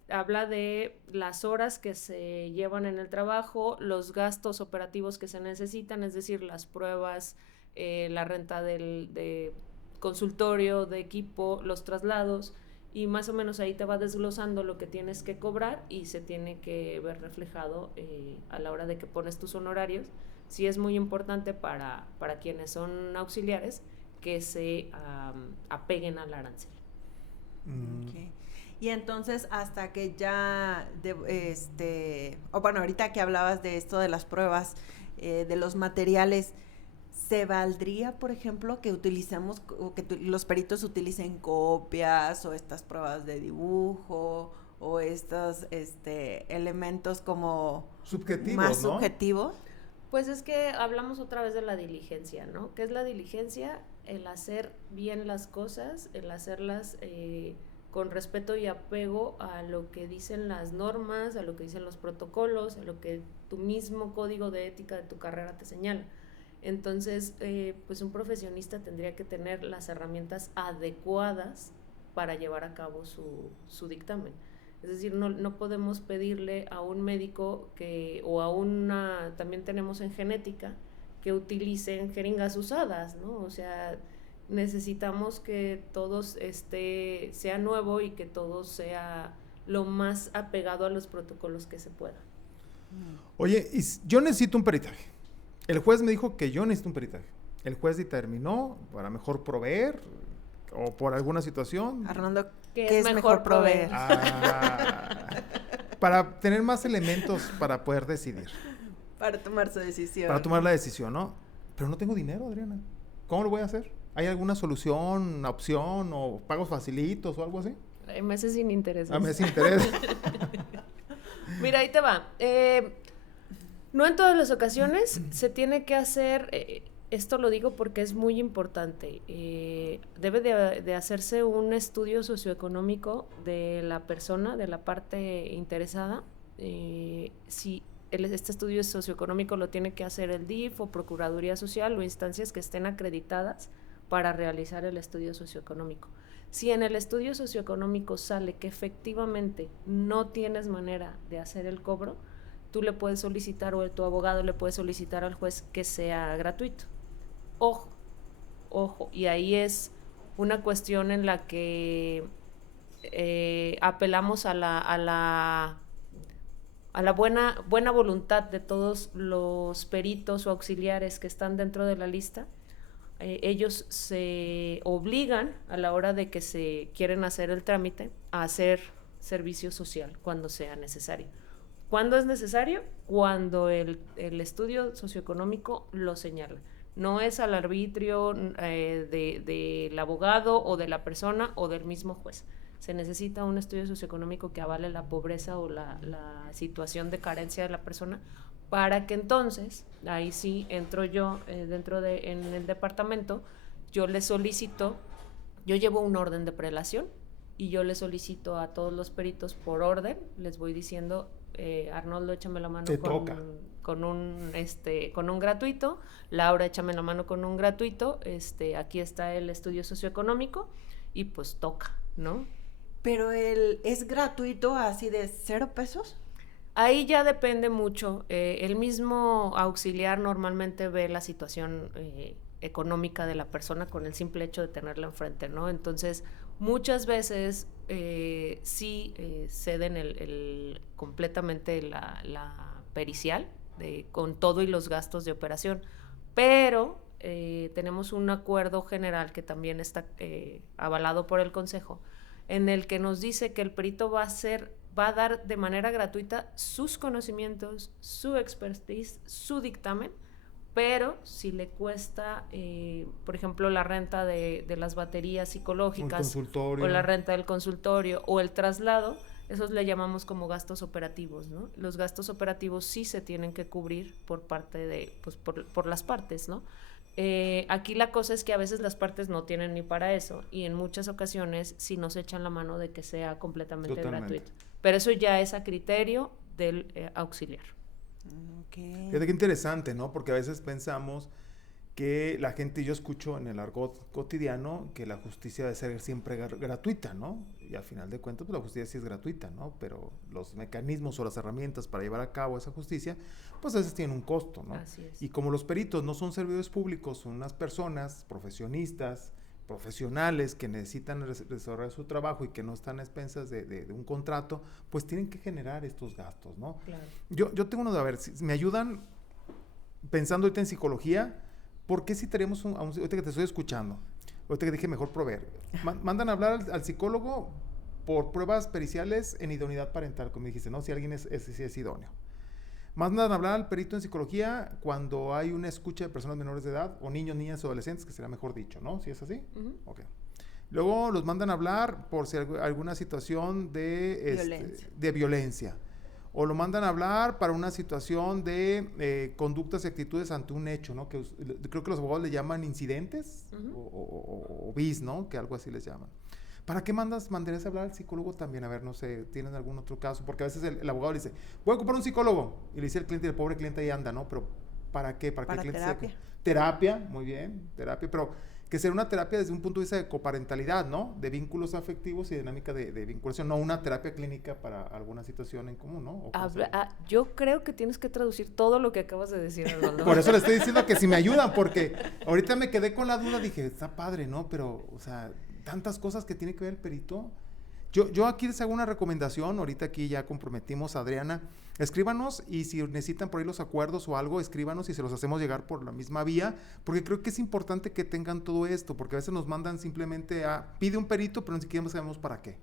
habla de las horas que se llevan en el trabajo, los gastos operativos que se necesitan, es decir, las pruebas, la renta de consultorio, de equipo, los traslados, y más o menos ahí te va desglosando lo que tienes que cobrar y se tiene que ver reflejado a la hora de que pones tus honorarios. Sí es muy importante para quienes son auxiliares que se apeguen al arancel. Okay. Y entonces hasta que ya, ahorita que hablabas de esto de las pruebas, de los materiales, ¿se valdría, por ejemplo, que utilicemos, o que los peritos utilicen copias o estas pruebas de dibujo o estos elementos como subjetivos, más ¿no? subjetivos? Pues es que hablamos otra vez de la diligencia, ¿no? ¿Qué es la diligencia? El hacer bien las cosas, el hacerlas con respeto y apego a lo que dicen las normas, a lo que dicen los protocolos, a lo que tu mismo código de ética de tu carrera te señala. Entonces, pues un profesionista tendría que tener las herramientas adecuadas para llevar a cabo su dictamen. Es decir, no podemos pedirle a un médico también tenemos en genética, que utilicen jeringas usadas, ¿no? O sea, necesitamos que todo sea nuevo y que todo sea lo más apegado a los protocolos que se pueda. Oye, yo necesito un peritaje. El juez me dijo que yo necesito un peritaje. El juez determinó para mejor proveer o por alguna situación. Arnoldo, ¿qué es mejor proveer? Para tener más elementos para poder decidir. Para tomar su decisión. Para tomar la decisión, ¿no? Pero no tengo dinero, Adriana. ¿Cómo lo voy a hacer? ¿Hay alguna solución, una opción o pagos facilitos o algo así? Meses sin intereses. Meses sin intereses. Mira, ahí te va. No en todas las ocasiones se tiene que hacer, esto lo digo porque es muy importante, debe de hacerse un estudio socioeconómico de la persona, de la parte interesada. Si este estudio socioeconómico lo tiene que hacer el DIF o Procuraduría Social o instancias que estén acreditadas para realizar el estudio socioeconómico. Si en el estudio socioeconómico sale que efectivamente no tienes manera de hacer el cobro, tú le puedes solicitar o tu abogado le puede solicitar al juez que sea gratuito. Ojo, y ahí es una cuestión en la que apelamos a la buena voluntad de todos los peritos o auxiliares que están dentro de la lista. Ellos se obligan a la hora de que se quieren hacer el trámite a hacer servicio social cuando sea necesario. ¿Cuándo es necesario? Cuando el estudio socioeconómico lo señala. No es al arbitrio del abogado o de la persona o del mismo juez. Se necesita un estudio socioeconómico que avale la pobreza o la situación de carencia de la persona, para que entonces, ahí sí entro yo en el departamento, yo llevo un orden de prelación y yo le solicito a todos los peritos por orden, les voy diciendo, Arnoldo, échame la mano con un gratuito, Laura, échame la mano con un gratuito, aquí está el estudio socioeconómico y pues toca, ¿no? Pero ¿es gratuito así de 0 pesos? Ahí ya depende mucho. El mismo auxiliar normalmente ve la situación económica de la persona con el simple hecho de tenerla enfrente, ¿no? Entonces, muchas veces sí ceden completamente la pericial con todo y los gastos de operación, pero tenemos un acuerdo general que también está avalado por el Consejo, en el que nos dice que el perito va a dar de manera gratuita sus conocimientos, su expertise, su dictamen, pero si le cuesta, por ejemplo, la renta de las baterías psicológicas o la renta del consultorio o el traslado, Esos le llamamos como gastos operativos, ¿no? Los gastos operativos sí se tienen que cubrir por parte de, pues por las partes, ¿no? Aquí la cosa es que a veces las partes no tienen ni para eso y en muchas ocasiones sí nos echan la mano de que sea completamente gratuito. Pero eso ya es a criterio del auxiliar. Okay. Fíjate qué interesante, ¿no? Porque a veces pensamos que la gente, yo escucho en el argot cotidiano que la justicia debe ser siempre gratuita, ¿no? Y al final de cuentas, pues la justicia sí es gratuita, ¿no? Pero los mecanismos o las herramientas para llevar a cabo esa justicia, pues a veces tienen un costo, ¿no? Así es. Y como los peritos no son servidores públicos, son unas personas profesionistas, profesionales que necesitan desarrollar su trabajo y que no están a expensas de un contrato, pues tienen que generar estos gastos, ¿no? Claro. Yo tengo uno de, a ver, si me ayudan pensando ahorita en psicología. ¿Por qué si tenemos ahorita que te estoy escuchando, ahorita que dije mejor proveer, mandan a hablar al psicólogo por pruebas periciales en idoneidad parental, como dijiste, ¿no? Si alguien es idóneo. Mandan a hablar al perito en psicología cuando hay una escucha de personas menores de edad, o niños, niñas, o adolescentes, que será mejor dicho, ¿no? ¿Sí es así? Uh-huh. Ok. Luego los mandan a hablar por si alguna situación de violencia. O lo mandan a hablar para una situación de conductas y actitudes ante un hecho, ¿no? Que creo que los abogados le llaman incidentes, uh-huh, o bis, ¿no? Que algo así les llaman. ¿Para qué mandarías a hablar al psicólogo también? A ver, no sé, ¿tienen algún otro caso? Porque a veces el abogado le dice, voy a ocupar un psicólogo. Y le dice al cliente, el pobre cliente ahí anda, ¿no? Pero ¿para qué? ¿Para que el cliente terapia. Terapia, muy bien, terapia, pero que sea una terapia desde un punto de vista de coparentalidad, ¿no? De vínculos afectivos y dinámica de vinculación, no una terapia clínica para alguna situación en común, ¿no? Yo creo que tienes que traducir todo lo que acabas de decir, Arnoldo. Por eso le estoy diciendo que si me ayudan, porque ahorita me quedé con la duda, dije, está padre, ¿no? Pero, o sea, tantas cosas que tiene que ver el perito. Yo aquí les hago una recomendación, ahorita aquí ya comprometimos a Adriana, escríbanos y si necesitan por ahí los acuerdos o algo, escríbanos y se los hacemos llegar por la misma vía, porque creo que es importante que tengan todo esto, porque a veces nos mandan simplemente pide un perito, pero ni siquiera sabemos para qué.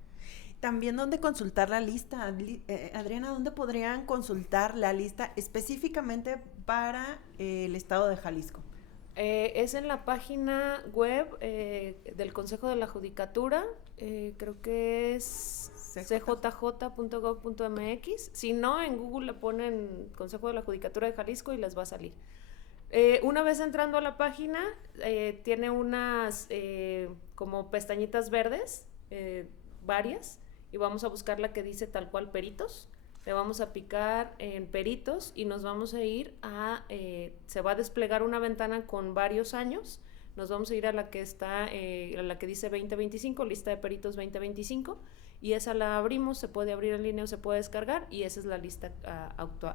También dónde consultar la lista, Adriana, ¿dónde podrían consultar la lista específicamente para el estado de Jalisco? Es en la página web del Consejo de la Judicatura, creo que es cjj.gov.mx. Si no, en Google le ponen Consejo de la Judicatura de Jalisco y les va a salir. Una vez entrando a la página, tiene unas como pestañitas verdes, varias, y vamos a buscar la que dice tal cual peritos. Le vamos a picar en peritos y nos vamos a ir se va a desplegar una ventana con varios años. Nos vamos a ir a la que está, a la que dice 2025, lista de peritos 2025, y esa la abrimos, se puede abrir en línea o se puede descargar, y esa es la lista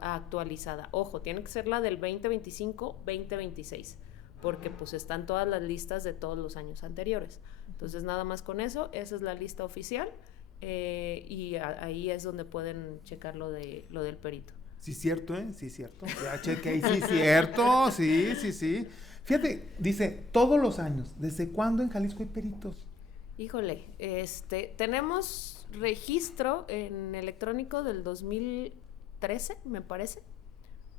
actualizada. Ojo, tiene que ser la del 2025-2026, porque pues están todas las listas de todos los años anteriores. Entonces nada más con eso, esa es la lista oficial. Y ahí es donde pueden checar lo del perito. Sí, cierto, sí, cierto. Ya chequé, sí, cierto, sí. Fíjate, dice, todos los años, ¿desde cuándo en Jalisco hay peritos? Híjole, tenemos registro en electrónico del 2013, me parece,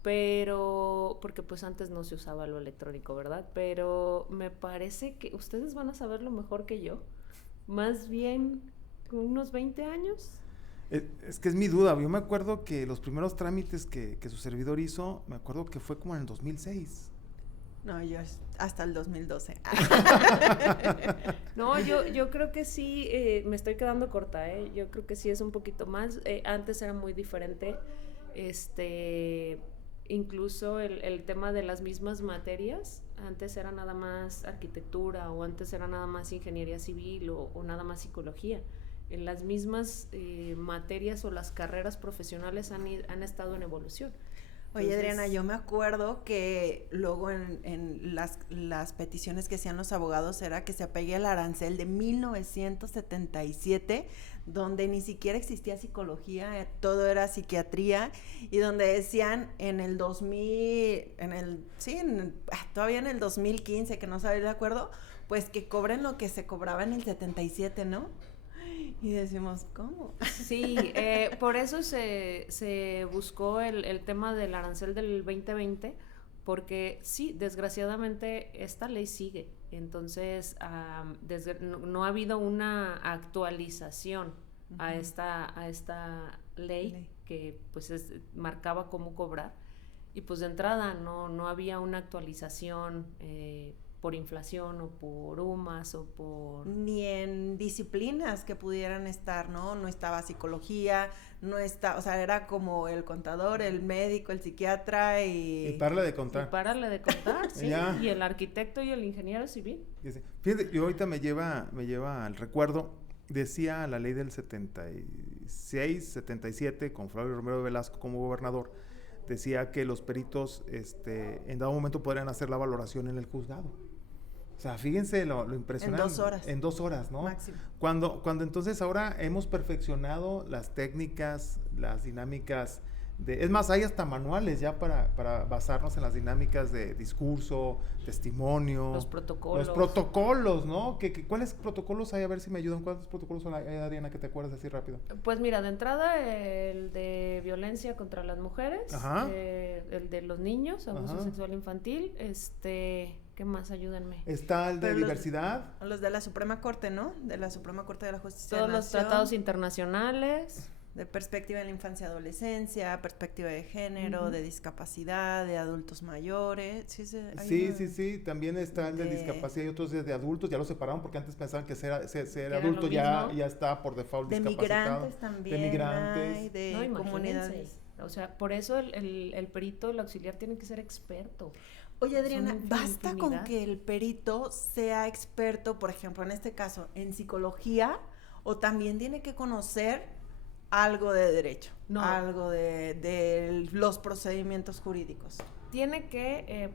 pero, porque pues antes no se usaba lo electrónico, ¿verdad? Pero me parece que ustedes van a saberlo mejor que yo, más bien unos 20 años. Es que es mi duda. Yo me acuerdo que los primeros trámites que su servidor hizo, me acuerdo que fue como en el 2006. No, yo hasta el 2012. No, yo creo que sí, me estoy quedando corta, yo creo que sí es un poquito más. Antes era muy diferente, incluso el tema de las mismas materias. Antes era nada más arquitectura, o antes era nada más ingeniería civil, o nada más psicología. En las mismas materias o las carreras profesionales han estado en evolución. Oye, Adriana, yo me acuerdo que luego en las peticiones que hacían los abogados era que se apegue al arancel de 1977, donde ni siquiera existía psicología, todo era psiquiatría, y donde decían en el 2000, todavía en el 2015, que no sabía de acuerdo, pues que cobren lo que se cobraba en el 77, ¿no? Y decimos, ¿cómo? Sí, por eso se buscó el tema del arancel del 2020, porque sí, desgraciadamente esta ley sigue. Entonces, no ha habido una actualización a esta ley que pues marcaba cómo cobrar, y pues de entrada no había una actualización por inflación o por UMAS o por... Ni en disciplinas que pudieran estar, ¿no? No estaba psicología, o sea, era como el contador, el médico, el psiquiatra y párale de contar. Y párale de contar, sí. Y el arquitecto y el ingeniero civil. Fíjate, y ahorita me lleva al recuerdo, decía la ley del 76, 77, con Flavio Romero de Velasco como gobernador, decía que los peritos en dado momento podrían hacer la valoración en el juzgado. O sea, fíjense lo impresionante. En 2 horas. En 2 horas, ¿no? Máximo. Cuando entonces ahora hemos perfeccionado las técnicas, las dinámicas es más, hay hasta manuales ya para basarnos en las dinámicas de discurso, testimonio. Los protocolos. Los protocolos, ¿no? ¿Cuáles protocolos hay? A ver si me ayudan. ¿Cuántos protocolos hay, Adriana, que te acuerdas así rápido? Pues mira, de entrada el de violencia contra las mujeres, el de los niños, abuso sexual infantil, ¿qué más? Ayúdenme. Está el de diversidad. Los de la Suprema Corte, ¿no? De la Suprema Corte de la Justicia Todos de la los Nación. tratados internacionales. De perspectiva de la infancia y adolescencia, perspectiva de género, de discapacidad, de adultos mayores. Sí. También está el de discapacidad y otros de adultos. Ya lo separaron porque antes pensaban que ser adulto ya está por default de discapacitado. Migrantes también. De migrantes. De comunidades. O sea, por eso el perito, el auxiliar tiene que ser experto. Oye, Adriana, ¿basta con que el perito sea experto, por ejemplo, en este caso, en psicología, o también tiene que conocer algo de derecho, algo de los procedimientos jurídicos? Tiene que,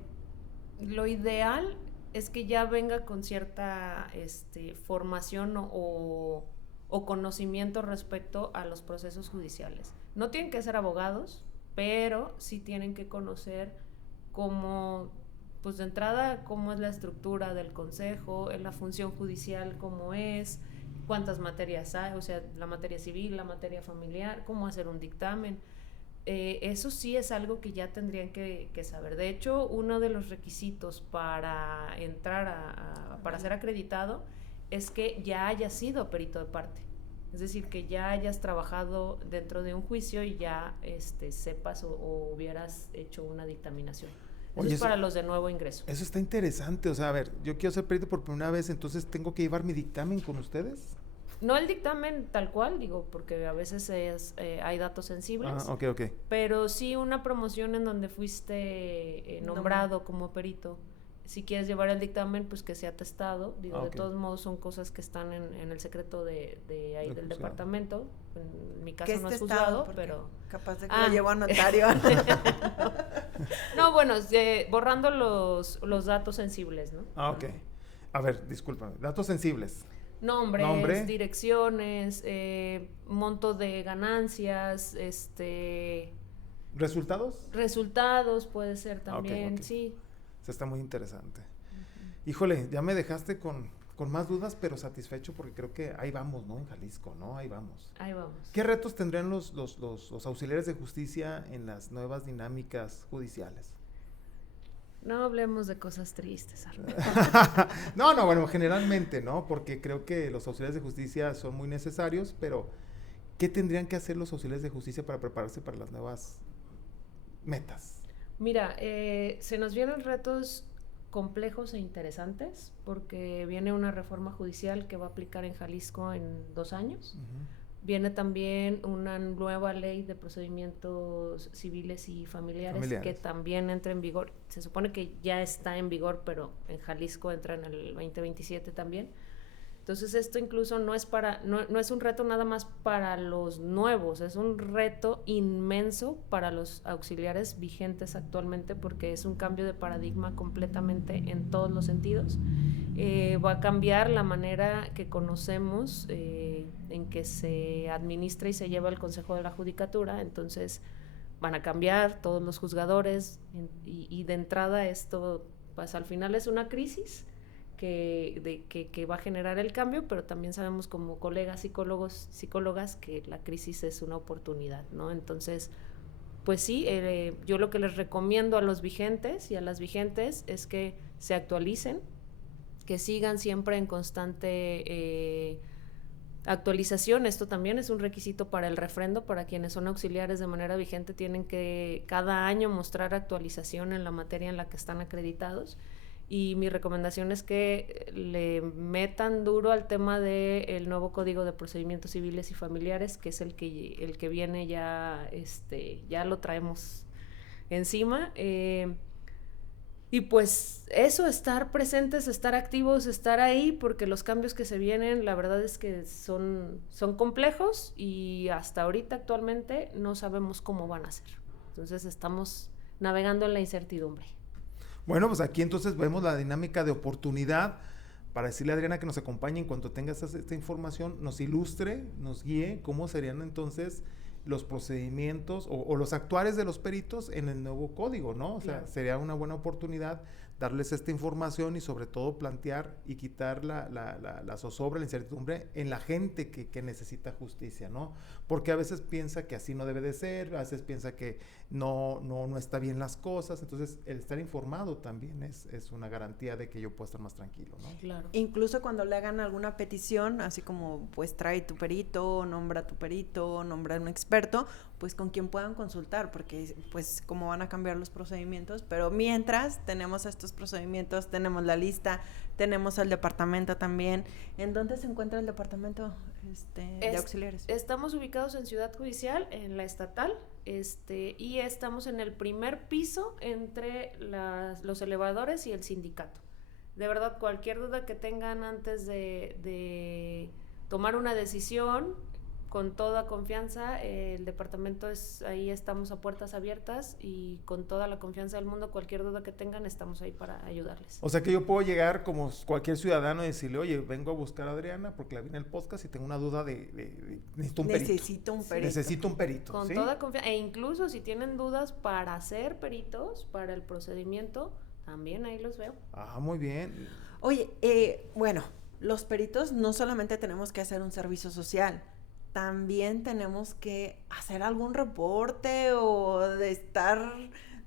lo ideal es que ya venga con cierta formación o conocimiento respecto a los procesos judiciales. No tienen que ser abogados, pero sí tienen que conocer cómo, pues de entrada, cómo es la estructura del consejo, la función judicial, cómo es, cuántas materias hay, o sea, la materia civil, la materia familiar, cómo hacer un dictamen. Eso sí es algo que ya tendrían que saber. De hecho, uno de los requisitos para entrar para ser acreditado es que ya hayas sido perito de parte. Es decir, que ya hayas trabajado dentro de un juicio y ya sepas o hubieras hecho una dictaminación. Eso es para los de nuevo ingreso. Eso está interesante. O sea, a ver, yo quiero ser perito por primera vez, entonces ¿tengo que llevar mi dictamen con ustedes? No el dictamen tal cual, digo, porque a veces hay datos sensibles. Ok. Pero sí una promoción en donde fuiste nombrado como perito. Si quieres llevar el dictamen, pues que sea atestado. Digo, de todos modos son cosas que están en el secreto de ahí del departamento. En mi caso no es juzgado, pero... Capaz de que lo llevo a notario. No, bueno, borrando los datos sensibles, ¿no? Ok. A ver, discúlpame. Datos sensibles. Nombres, direcciones, monto de ganancias, ¿Resultados? Resultados puede ser también, okay. Sí. Eso está muy interesante. Híjole, ya me dejaste con más dudas, pero satisfecho porque creo que ahí vamos, ¿no? En Jalisco, ¿no? Ahí vamos. ¿Qué retos tendrían los auxiliares de justicia en las nuevas dinámicas judiciales? No hablemos de cosas tristes, Armando. No, bueno, generalmente, ¿no? Porque creo que los auxiliares de justicia son muy necesarios, pero ¿qué tendrían que hacer los auxiliares de justicia para prepararse para las nuevas metas? Mira, se nos vienen retos complejos e interesantes porque viene una reforma judicial que va a aplicar en Jalisco en 2 años. Viene también una nueva ley de procedimientos civiles y familiares que también entra en vigor. Se supone que ya está en vigor, pero en Jalisco entra en el 2027 también. Entonces esto incluso no es un reto nada más para los nuevos, es un reto inmenso para los auxiliares vigentes actualmente porque es un cambio de paradigma completamente en todos los sentidos. Va a cambiar la manera que conocemos en que se administra y se lleva el Consejo de la Judicatura, entonces van a cambiar todos los juzgadores y de entrada esto, pues al final es una crisis que va a generar el cambio, pero también sabemos como colegas psicólogas que la crisis es una oportunidad, ¿no? Entonces, pues sí, yo lo que les recomiendo a los vigentes y a las vigentes es que se actualicen, que sigan siempre en constante Actualización, esto también es un requisito para el refrendo, para quienes son auxiliares de manera vigente tienen que cada año mostrar actualización en la materia en la que están acreditados, y mi recomendación es que le metan duro al tema del nuevo Código de Procedimientos Civiles y Familiares, que es el que viene ya, ya lo traemos encima. Y pues eso, estar presentes, estar activos, estar ahí, porque los cambios que se vienen, la verdad es que son complejos y hasta ahorita actualmente no sabemos cómo van a ser. Entonces estamos navegando en la incertidumbre. Bueno, pues aquí entonces vemos la dinámica de oportunidad para decirle a Adriana que nos acompañe en cuanto tenga esta información, nos ilustre, nos guíe cómo serían entonces los procedimientos o los actuares de los peritos en el nuevo código, ¿no? O sea, claro, sería una buena oportunidad darles esta información y sobre todo plantear y quitar la zozobra, la incertidumbre en la gente que necesita justicia, ¿no? Porque a veces piensa que así no debe de ser, a veces piensa que no está bien las cosas, entonces el estar informado también es una garantía de que yo pueda estar más tranquilo, ¿no? claro. Incluso cuando le hagan alguna petición, así como pues trae tu perito, nombra un experto, pues con quien puedan consultar, porque pues cómo van a cambiar los procedimientos, pero mientras tenemos estos procedimientos, tenemos la lista, tenemos el departamento también. ¿En dónde se encuentra el departamento de auxiliares? Estamos ubicados en Ciudad Judicial, en la estatal, y estamos en el primer piso entre los elevadores y el sindicato. De verdad, cualquier duda que tengan antes de tomar una decisión, con toda confianza, el departamento ahí estamos a puertas abiertas y con toda la confianza del mundo, cualquier duda que tengan, estamos ahí para ayudarles. O sea que yo puedo llegar como cualquier ciudadano y decirle, oye, vengo a buscar a Adriana porque la vi en el podcast y tengo una duda necesito un perito. Necesito un perito. Con ¿sí? toda confianza, e incluso si tienen dudas para ser peritos, para el procedimiento, también ahí los veo. Ah, muy bien. Oye, bueno, los peritos no solamente tenemos que hacer un servicio social, también tenemos que hacer algún reporte o de estar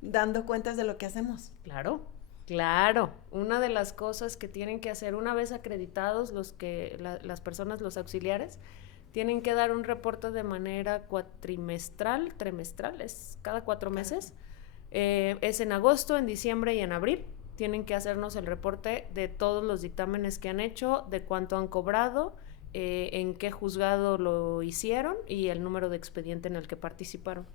dando cuentas de lo que hacemos. Claro. Una de las cosas que tienen que hacer una vez acreditados las personas, los auxiliares, tienen que dar un reporte de manera trimestral, es cada 4 meses. Es en agosto, en diciembre y en abril. Tienen que hacernos el reporte de todos los dictámenes que han hecho, de cuánto han cobrado, en qué juzgado lo hicieron y el número de expediente en el que participaron.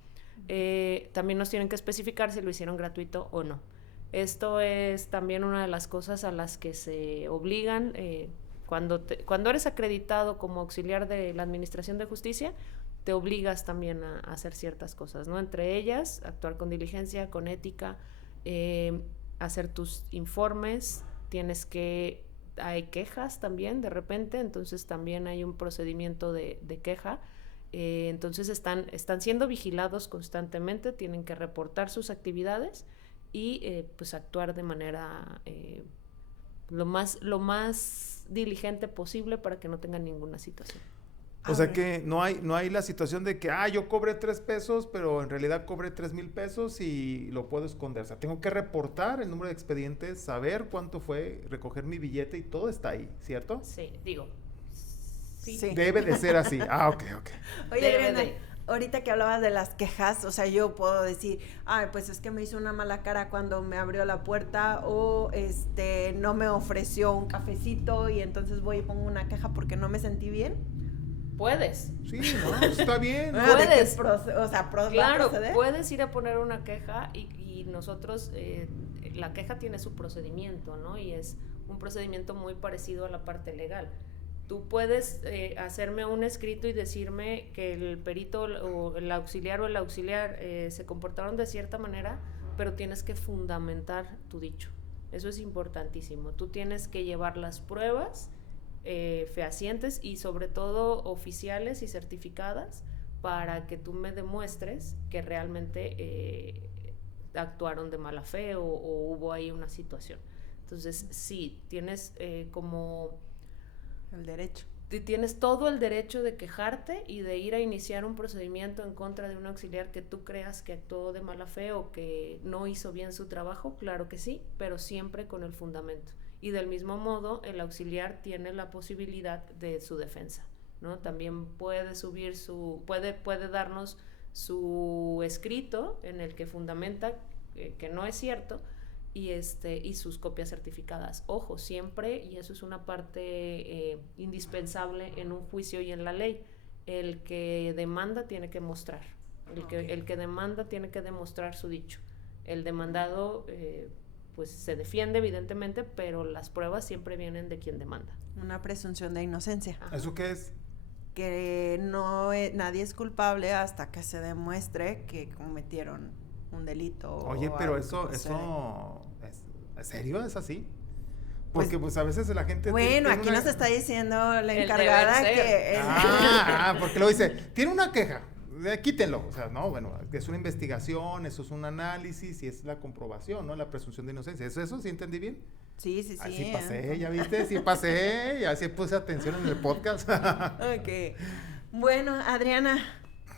También nos tienen que especificar si lo hicieron gratuito o no. Esto es también una de las cosas a las que se obligan cuando eres acreditado como auxiliar de la Administración de Justicia, te obligas también a hacer ciertas cosas, ¿no? Entre ellas, actuar con diligencia, con ética, hacer tus informes, hay quejas también de repente, entonces también hay un procedimiento de queja, entonces están siendo vigilados constantemente, tienen que reportar sus actividades y pues actuar de manera lo más diligente posible para que no tengan ninguna situación. O sea que no hay la situación de que, yo cobré 3 pesos, pero en realidad cobré 3,000 pesos y lo puedo esconder. O sea, tengo que reportar el número de expedientes, saber cuánto fue, recoger mi billete y todo está ahí, ¿cierto? Sí. Sí. Debe de ser así. Ok. Oye, Adriana, ahorita que hablabas de las quejas, o sea, yo puedo decir, pues es que me hizo una mala cara cuando me abrió la puerta o no me ofreció un cafecito y entonces voy y pongo una queja porque no me sentí bien. Puedes. Sí, no, está bien. Puedes. Claro, puedes ir a poner una queja y nosotros, la queja tiene su procedimiento, ¿no? Y es un procedimiento muy parecido a la parte legal. Tú puedes hacerme un escrito y decirme que el perito o el auxiliar se comportaron de cierta manera, pero tienes que fundamentar tu dicho. Eso es importantísimo. Tú tienes que llevar las pruebas fehacientes y sobre todo oficiales y certificadas para que tú me demuestres que realmente actuaron de mala fe o hubo ahí una situación. Entonces, sí, tienes como... el derecho. Tienes todo el derecho de quejarte y de ir a iniciar un procedimiento en contra de un auxiliar que tú creas que actuó de mala fe o que no hizo bien su trabajo, claro que sí, pero siempre con el fundamento. Y del mismo modo, el auxiliar tiene la posibilidad de su defensa. ¿no? También puede subir puede darnos su escrito en el que fundamenta que no es cierto, y sus copias certificadas. Ojo, siempre, y eso es una parte indispensable en un juicio y en la ley, el que demanda tiene que mostrar, el que demanda tiene que demostrar su dicho. El demandado pues se defiende evidentemente, pero las pruebas siempre vienen de quien demanda. Una presunción de inocencia. Ajá. ¿Eso qué es? Que nadie es culpable hasta que se demuestre que cometieron un delito. Oye, pero eso ¿es serio? ¿Es así? Porque pues a veces la gente... Bueno, aquí nos está diciendo la encargada que... porque lo dice, tiene una queja, quítenlo. O sea, no, bueno, es una investigación, eso es un análisis y es la comprobación, ¿no? La presunción de inocencia. ¿Eso sí entendí bien? Sí. Sí pasé, ¿ya viste? Sí pasé, ya sí puse atención en el podcast. Ok. Bueno, Adriana,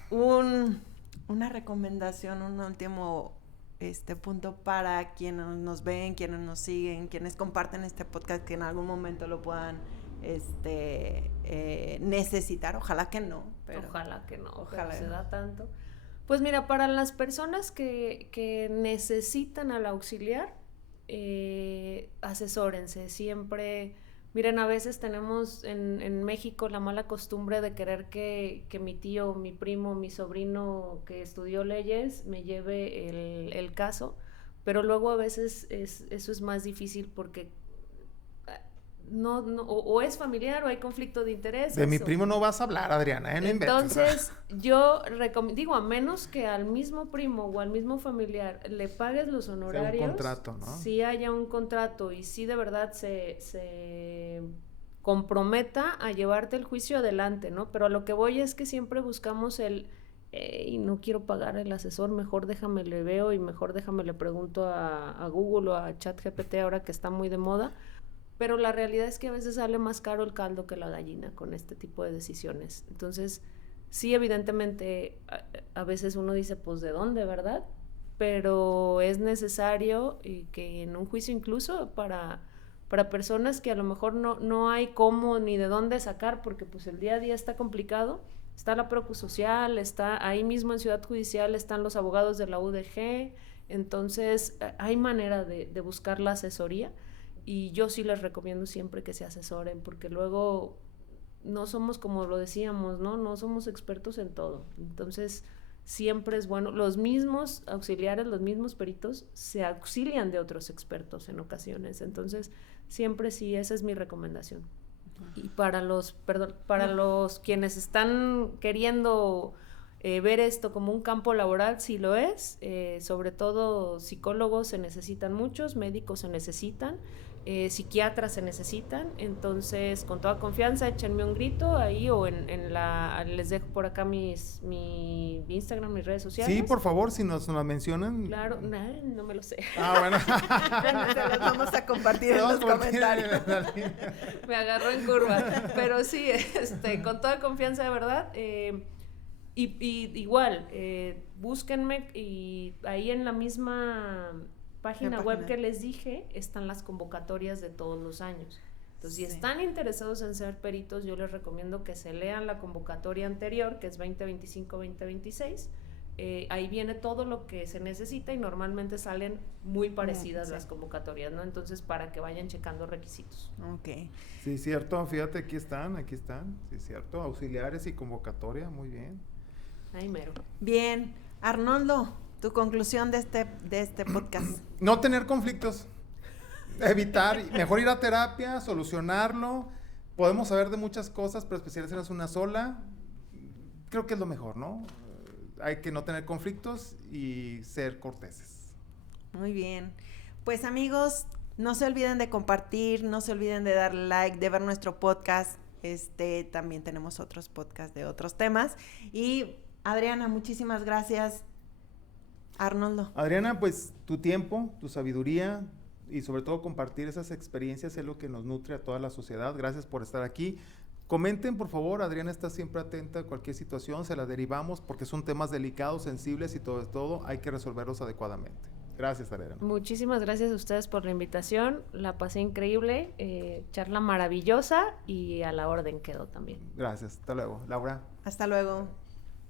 una recomendación, un último punto para quienes nos ven, quienes nos siguen, quienes comparten este podcast, que en algún momento lo puedan necesitar. Ojalá que no. Pero se da tanto. Pues mira, para las personas que necesitan al auxiliar, asesórense siempre. Miren, a veces tenemos en México la mala costumbre de querer que mi tío, mi primo, mi sobrino que estudió leyes me lleve el caso, pero luego a veces eso es más difícil porque no, o es familiar o hay conflicto de intereses. De mi primo no vas a hablar, Adriana, no Entonces, yo digo, a menos que al mismo primo o al mismo familiar le pagues los honorarios. Sea un contrato, ¿no? Sí haya un contrato y sí de verdad se comprometa a llevarte el juicio adelante, ¿no? Pero a lo que voy es que siempre buscamos y no quiero pagar el asesor, mejor déjame le veo y mejor déjame le pregunto a Google o a ChatGPT ahora que está muy de moda. Pero la realidad es que a veces sale más caro el caldo que la gallina con este tipo de decisiones. Entonces, sí, evidentemente, a veces uno dice, pues, ¿de dónde, verdad? Pero es necesario que en un juicio incluso para personas que a lo mejor no hay cómo ni de dónde sacar, porque pues el día a día está complicado, está la Procusocial, está ahí mismo en Ciudad Judicial, están los abogados de la UDG, entonces hay manera de buscar la asesoría. Y yo sí les recomiendo siempre que se asesoren, porque luego no somos, como lo decíamos, no somos expertos en todo. Entonces, siempre es bueno. Los mismos auxiliares, los mismos peritos, se auxilian de otros expertos en ocasiones. Entonces, siempre sí, esa es mi recomendación. Y para los quienes están queriendo ver esto como un campo laboral, sí lo es. Sobre todo psicólogos se necesitan muchos, médicos se necesitan, psiquiatras se necesitan, entonces con toda confianza échenme un grito ahí o les dejo por acá mi Instagram, mis redes sociales. Sí, por favor, si nos la mencionan. Claro, no me lo sé. Bueno. Se las vamos a compartir en los comentarios. Me agarró en curva, pero sí, con toda confianza de verdad. Y igual, búsquenme y ahí en la misma página web que les dije están las convocatorias de todos los años. Entonces, si están interesados en ser peritos, yo les recomiendo que se lean la convocatoria anterior, que es 2025-2026. Ahí viene todo lo que se necesita y normalmente salen muy parecidas las convocatorias, ¿no? Entonces, para que vayan checando requisitos. Ok. Sí, cierto, fíjate, aquí están. Sí, cierto, auxiliares y convocatoria, muy bien. Ahí mero. Bien, Arnoldo, tu conclusión de este podcast. No tener conflictos, evitar, mejor ir a terapia, solucionarlo. Podemos saber de muchas cosas, pero especializarnos en una sola, creo que es lo mejor, ¿no? Hay que no tener conflictos y ser corteses. Muy bien. Pues amigos, no se olviden de compartir, no se olviden de darle like, de ver nuestro podcast. También tenemos otros podcasts de otros temas. Y Adriana, muchísimas gracias. Arnoldo. Adriana, pues tu tiempo, tu sabiduría y sobre todo compartir esas experiencias es lo que nos nutre a toda la sociedad. Gracias por estar aquí. Comenten, por favor, Adriana está siempre atenta a cualquier situación, se la derivamos porque son temas delicados, sensibles y todo hay que resolverlos adecuadamente. Gracias, Adriana. Muchísimas gracias a ustedes por la invitación. La pasé increíble, charla maravillosa y a la orden quedó también. Gracias. Hasta luego. Laura. Hasta luego.